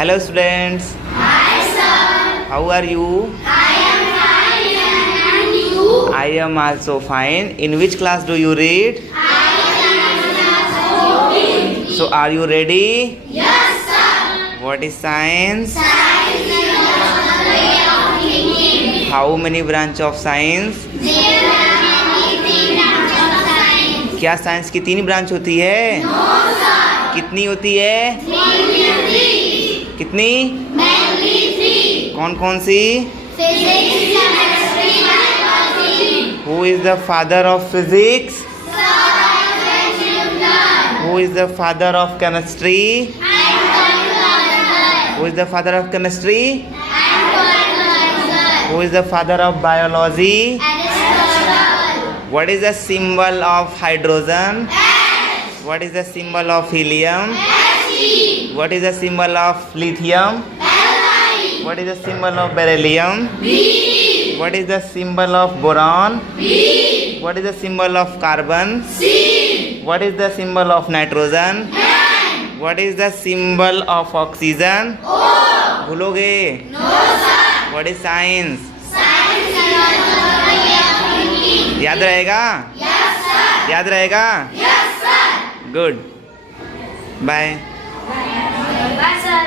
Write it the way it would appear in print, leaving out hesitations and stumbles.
Hello students. Hi sir. How are you? I am fine and you? I am also fine. In which class do you read? I am in class 4. So are you ready? Yes sir. What is science? Science is the way of thinking. How many branch of science? There are many branches of science. क्या science की 3 branch होती है? No sir. कितनी होती है? Mainly 3. कितनी? Mainly 3. कौन कौन सी? Physics, chemistry, biology. Who is the father of physics? Sir Isaac Newton. Who is the father of chemistry? Who is the father of chemistry? Who is the father of biology? What is the symbol of hydrogen? What is the symbol of helium? What is the symbol of lithium? What is the symbol of beryllium? What is the symbol of boron? What is the symbol of carbon? What is the symbol of nitrogen? What is the symbol of oxygen? भूलोगे? What is science? याद रहेगा? याद रहेगा? Good. Bye. Bye sir.